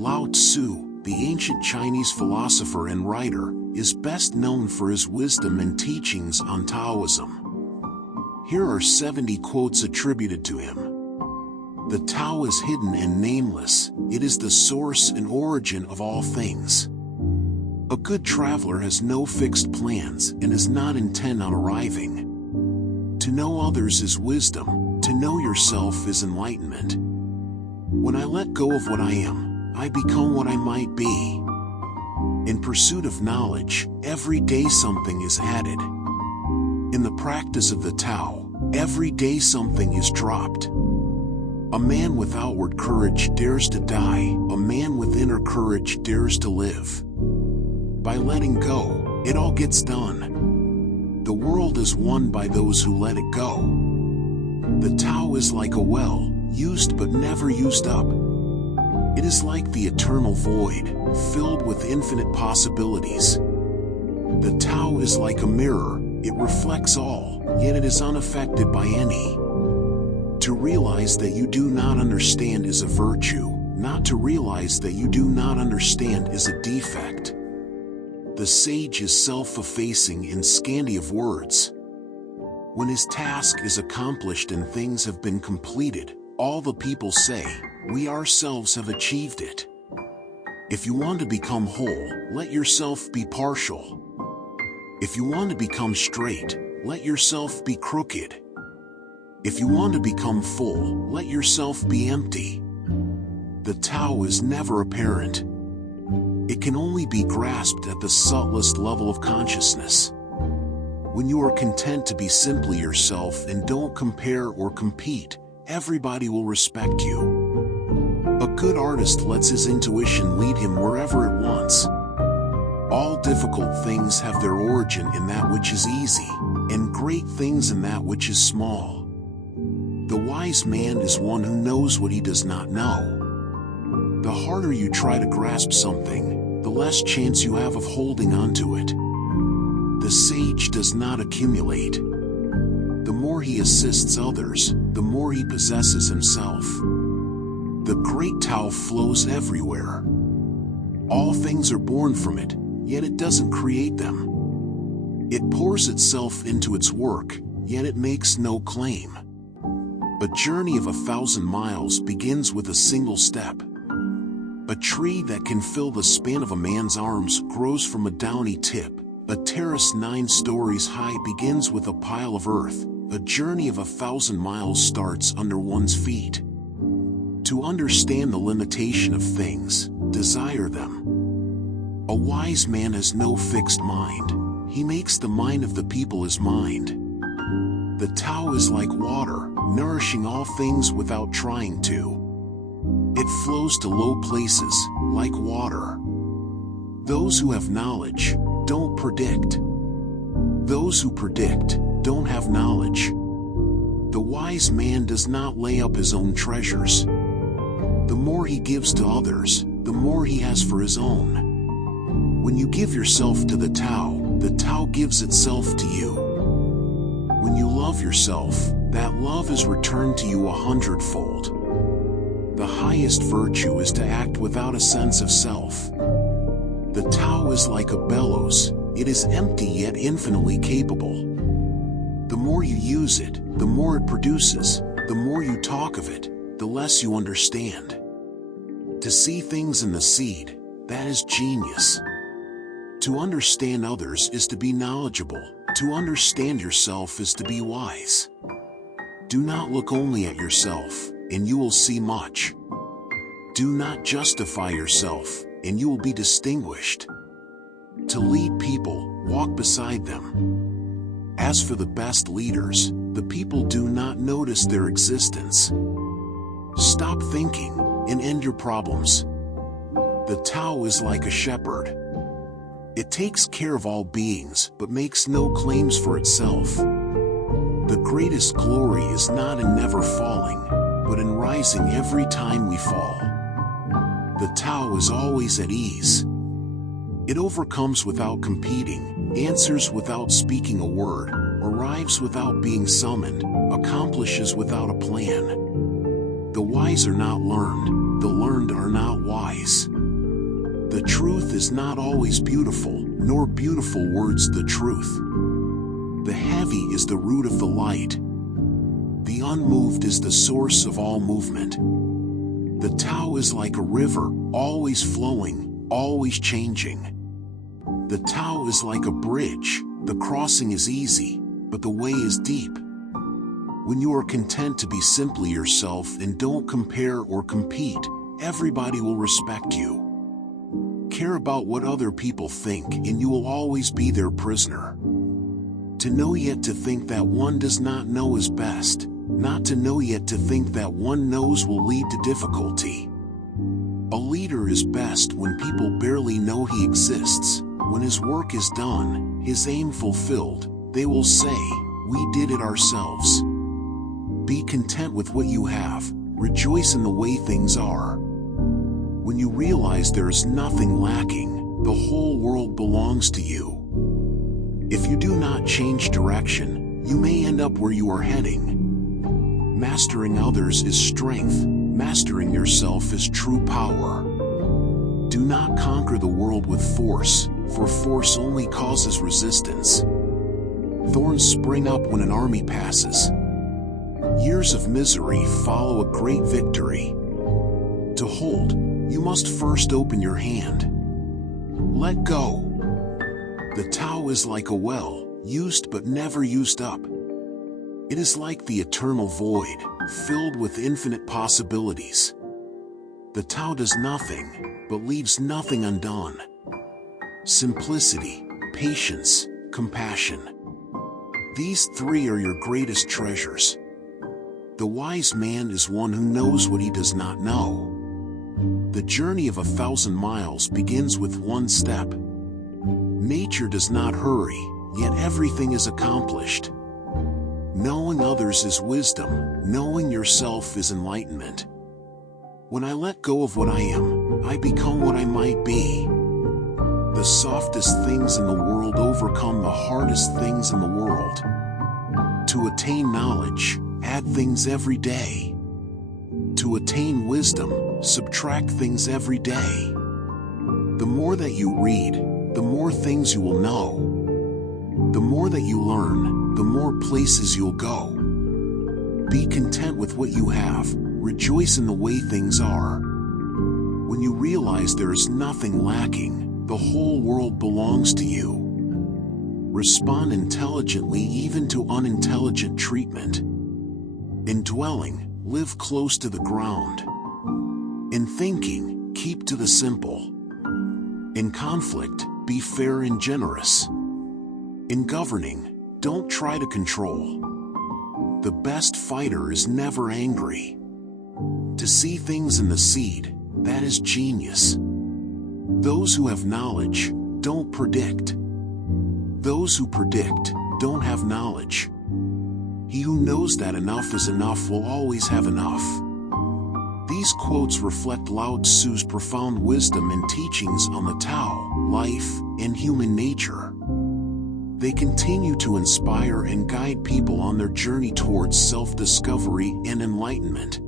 Lao Tzu, the ancient Chinese philosopher and writer, is best known for his wisdom and teachings on Taoism. Here are 70 quotes attributed to him. The Tao is hidden and nameless. It is the source and origin of all things. A good traveler has no fixed plans and is not intent on arriving. To know others is wisdom. To know yourself is enlightenment. When I let go of what I am, I become what I might be. In pursuit of knowledge, every day something is added. In the practice of the Tao, every day something is dropped. A man with outward courage dares to die. A man with inner courage dares to live. By letting go, it all gets done. The world is won by those who let it go. The Tao is like a well, used but never used up. It is like the eternal void, filled with infinite possibilities. The Tao is like a mirror. It reflects all, yet it is unaffected by any. To realize that you do not understand is a virtue. Not to realize that you do not understand is a defect. The sage is self-effacing and scanty of words. When his task is accomplished and things have been completed, all the people say, "We ourselves have achieved it." If you want to become whole, let yourself be partial. If you want to become straight, let yourself be crooked. If you want to become full, let yourself be empty. The Tao is never apparent. It can only be grasped at the subtlest level of consciousness. When you are content to be simply yourself and don't compare or compete, everybody will respect you. A good artist lets his intuition lead him wherever it wants. All difficult things have their origin in that which is easy, and great things in that which is small. The wise man is one who knows what he does not know. The harder you try to grasp something, the less chance you have of holding onto it. The sage does not accumulate. The more he assists others, the more he possesses himself. The great Tao flows everywhere. All things are born from it, yet it doesn't create them. It pours itself into its work, yet it makes no claim. A journey of 1,000 miles begins with a single step. A tree that can fill the span of a man's arms grows from a downy tip. A terrace 9 stories high begins with a pile of earth. A journey of 1,000 miles starts under one's feet. To understand the limitation of things, desire them. A wise man has no fixed mind. He makes the mind of the people his mind. The Tao is like water, nourishing all things without trying to. It flows to low places, like water. Those who have knowledge don't predict. Those who predict don't have knowledge. The wise man does not lay up his own treasures. The more he gives to others, the more he has for his own. When you give yourself to the Tao gives itself to you. When you love yourself, that love is returned to you 100-fold. The highest virtue is to act without a sense of self. The Tao is like a bellows. It is empty yet infinitely capable. The more you use it, the more it produces. The more you talk of it, the less you understand. To see things in the seed, that is genius. To understand others is to be knowledgeable. To understand yourself is to be wise. Do not look only at yourself, and you will see much. Do not justify yourself, and you will be distinguished. To lead people, walk beside them. As for the best leaders, the people do not notice their existence. Stop thinking, and end your problems. The Tao is like a shepherd. It takes care of all beings, but makes no claims for itself. The greatest glory is not in never falling, but in rising every time we fall. The Tao is always at ease. It overcomes without competing, answers without speaking a word, arrives without being summoned, accomplishes without a plan. The wise are not learned, the learned are not wise. The truth is not always beautiful, nor beautiful words the truth. The heavy is the root of the light. The unmoved is the source of all movement. The Tao is like a river, always flowing, always changing. The Tao is like a bridge, the crossing is easy, but the way is deep. When you are content to be simply yourself and don't compare or compete, everybody will respect you. Care about what other people think and you will always be their prisoner. To know yet to think that one does not know is best. Not to know yet to think that one knows will lead to difficulty. A leader is best when people barely know he exists. When his work is done, his aim fulfilled, they will say, "We did it ourselves." Be content with what you have. Rejoice in the way things are. When you realize there is nothing lacking, the whole world belongs to you. If you do not change direction, you may end up where you are heading. Mastering others is strength. Mastering yourself is true power. Do not conquer the world with force, for force only causes resistance. Thorns spring up when an army passes. Years of misery follow a great victory. To hold, you must first open your hand. Let go. The Tao is like a well, used but never used up. It is like the eternal void, filled with infinite possibilities. The Tao does nothing, but leaves nothing undone. Simplicity, patience, compassion. These three are your greatest treasures. The wise man is one who knows what he does not know. The journey of 1,000 miles begins with one step. Nature does not hurry, yet everything is accomplished. Knowing others is wisdom, knowing yourself is enlightenment. When I let go of what I am, I become what I might be. The softest things in the world overcome the hardest things in the world. To attain knowledge, add things every day. To attain wisdom, subtract things every day. The more that you read, the more things you will know. The more that you learn, the more places you'll go. Be content with what you have, rejoice in the way things are. When you realize there is nothing lacking, the whole world belongs to you. Respond intelligently even to unintelligent treatment. In dwelling, live close to the ground. In thinking, keep to the simple. In conflict, be fair and generous. In governing, don't try to control. The best fighter is never angry. To see things in the seed, that is genius. Those who have knowledge, don't predict. Those who predict, don't have knowledge. He who knows that enough is enough will always have enough. These quotes reflect Lao Tzu's profound wisdom and teachings on the Tao, life, and human nature. They continue to inspire and guide people on their journey towards self-discovery and enlightenment.